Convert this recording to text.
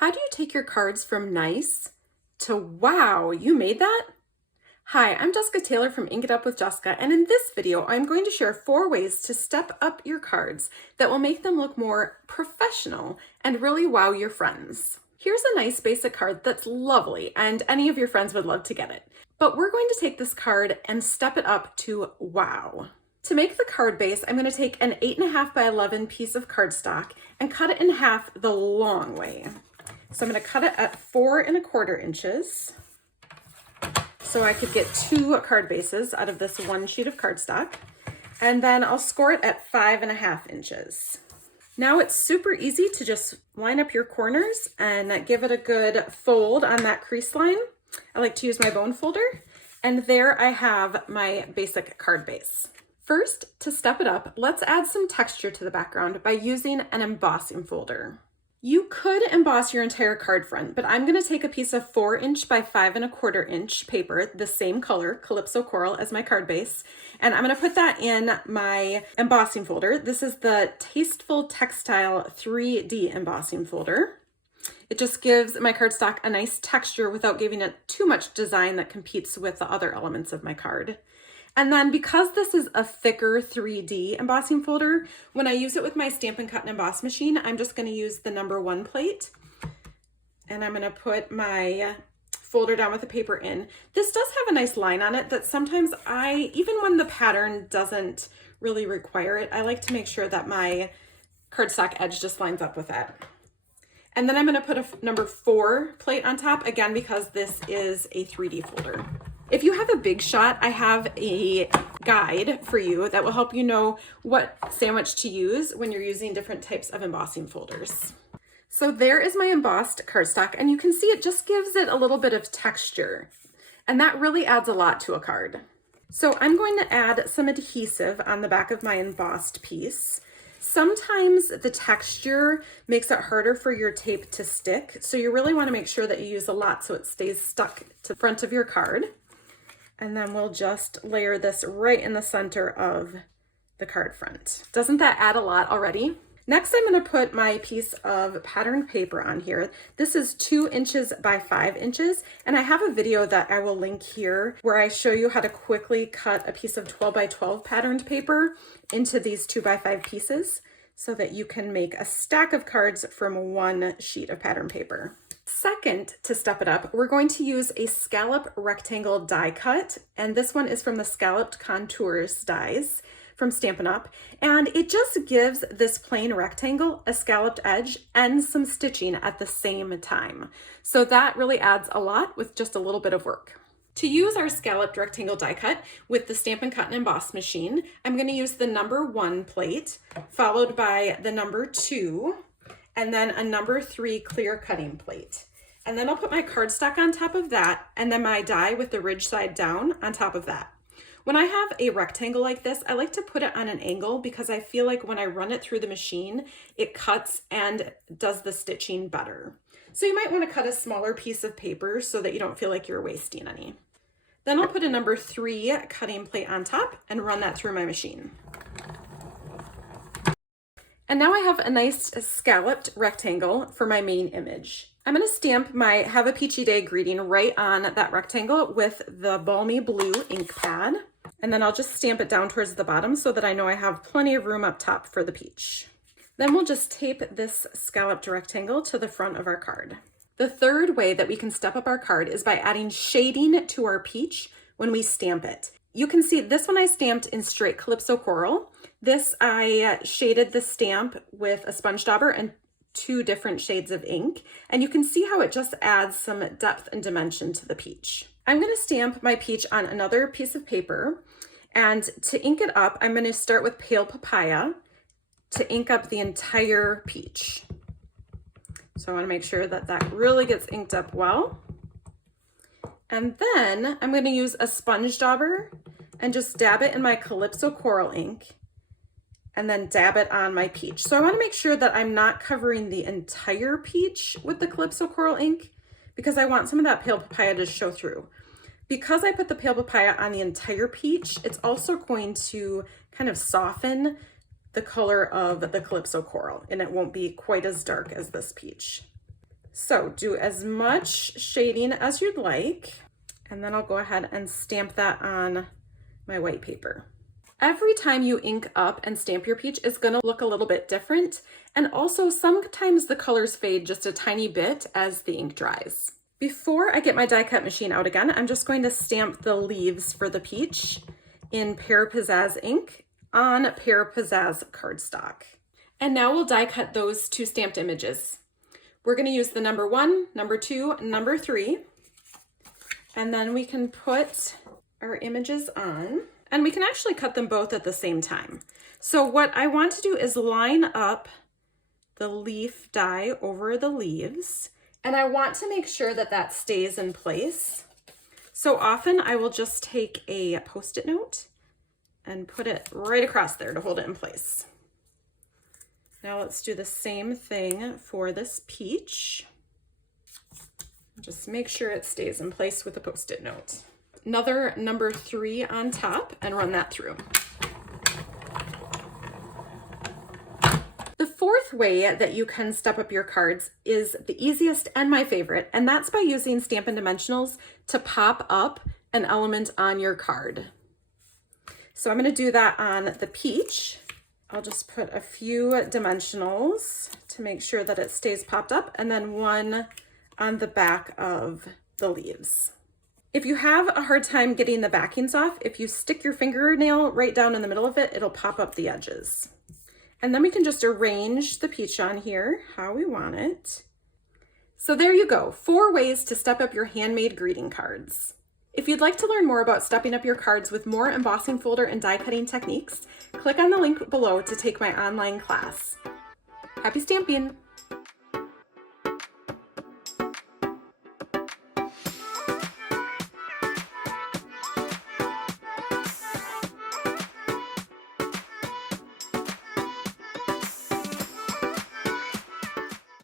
How do you take your cards from nice to wow, you made that? Hi, I'm Jessica Taylor from Ink It Up with Jessica, and in this video, I'm going to share 4 ways to step up your cards that will make them look more professional and really wow your friends. Here's a nice basic card that's lovely, and any of your friends would love to get it. But we're going to take this card and step it up to wow. To make the card base, I'm going to take an 8.5 by 11 piece of cardstock and cut it in half the long way. So I'm going to cut it at 4¼ inches so I could get 2 card bases out of this 1 sheet of cardstock. And then I'll score it at 5½ inches. Now it's super easy to just line up your corners and give it a good fold on that crease line. I like to use my bone folder. And there I have my basic card base. First, to step it up, let's add some texture to the background by using an embossing folder. You could emboss your entire card front, but I'm going to take a piece of 4" by 5¼ inch paper, the same color, Calypso Coral, as my card base, and I'm going to put that in my embossing folder. This is the Tasteful Textile 3D embossing folder. It just gives my cardstock a nice texture without giving it too much design that competes with the other elements of my card. And then because this is a thicker 3D embossing folder, when I use it with my Stampin' Cut and Emboss machine, I'm just going to use the No. 1 plate. And I'm going to put my folder down with the paper in. This does have a nice line on it that sometimes even when the pattern doesn't really require it, I like to make sure that my cardstock edge just lines up with that. And then I'm going to put a No. 4 plate on top, again, because this is a 3D folder. If you have a big shot, I have a guide for you that will help you know what sandwich to use when you're using different types of embossing folders. So there is my embossed cardstock, and you can see it just gives it a little bit of texture, and that really adds a lot to a card. So I'm going to add some adhesive on the back of my embossed piece. Sometimes the texture makes it harder for your tape to stick, so you really want to make sure that you use a lot so it stays stuck to the front of your card. And then we'll just layer this right in the center of the card front. Doesn't that add a lot already? Next, I'm going to put my piece of patterned paper on here. This is 2" by 5 inches, and I have a video that I will link here where I show you how to quickly cut a piece of 12 by 12 patterned paper into these 2 by 5 pieces so that you can make a stack of cards from 1 sheet of patterned paper. Second, to step it up, we're going to use a Scalloped Rectangle die cut, and this one is from the Scalloped Contours dies from Stampin' Up, and it just gives this plain rectangle a scalloped edge and some stitching at the same time. So that really adds a lot with just a little bit of work. To use our Scalloped Rectangle die cut with the Stampin' Cut and Emboss machine, I'm going to use the No. 1 plate, followed by the No. 2, and then a No. 3 clear cutting plate. And then I'll put my cardstock on top of that, and then my die with the ridge side down on top of that. When I have a rectangle like this, I like to put it on an angle because I feel like when I run it through the machine, it cuts and does the stitching better. So you might want to cut a smaller piece of paper so that you don't feel like you're wasting any. Then I'll put a No. 3 cutting plate on top and run that through my machine. And now I have a nice scalloped rectangle for my main image. I'm going to stamp my Have a Peachy Day greeting right on that rectangle with the Balmy Blue ink pad. And then I'll just stamp it down towards the bottom so that I know I have plenty of room up top for the peach. Then we'll just tape this scalloped rectangle to the front of our card. The third way that we can step up our card is by adding shading to our peach when we stamp it. You can see this one I stamped in straight Calypso Coral. This I shaded the stamp with a sponge dauber and 2 different shades of ink, and you can see how it just adds some depth and dimension to the peach. I'm going to stamp my peach on another piece of paper, and to ink it up, I'm going to start with Pale Papaya to ink up the entire peach. So I want to make sure that that really gets inked up well. And then I'm going to use a sponge dauber and just dab it in my Calypso Coral ink and then dab it on my peach. So I want to make sure that I'm not covering the entire peach with the Calypso Coral ink because I want some of that Pale Papaya to show through. Because I put the Pale Papaya on the entire peach, it's also going to kind of soften the color of the Calypso Coral, and it won't be quite as dark as this peach. So do as much shading as you'd like, and then I'll go ahead and stamp that on my white paper. Every time you ink up and stamp your peach is gonna look a little bit different, and also sometimes the colors fade just a tiny bit as the ink dries. Before I get my die cut machine out again, I'm just going to stamp the leaves for the peach in Pear Pizzazz ink on Pear Pizzazz cardstock. And now we'll die cut those two stamped images. We're gonna use the number 1, number 2, number 3, and then we can put our images on, and we can actually cut them both at the same time. So what I want to do is line up the leaf die over the leaves, and I want to make sure that that stays in place. So often I will just take a Post-it note and put it right across there to hold it in place. Now let's do the same thing for this peach. Just make sure it stays in place with a Post-it note. Another number 3 on top and run that through. The fourth way that you can step up your cards is the easiest and my favorite, and that's by using Stampin' Dimensionals to pop up an element on your card. So I'm going to do that on the peach. I'll just put a few dimensionals to make sure that it stays popped up, and then one on the back of the leaves. If you have a hard time getting the backings off, if you stick your fingernail right down in the middle of it, it'll pop up the edges. And then we can just arrange the peach on here how we want it. So there you go, 4 ways to step up your handmade greeting cards. If you'd like to learn more about stepping up your cards with more embossing folder and die cutting techniques, click on the link below to take my online class. Happy stamping!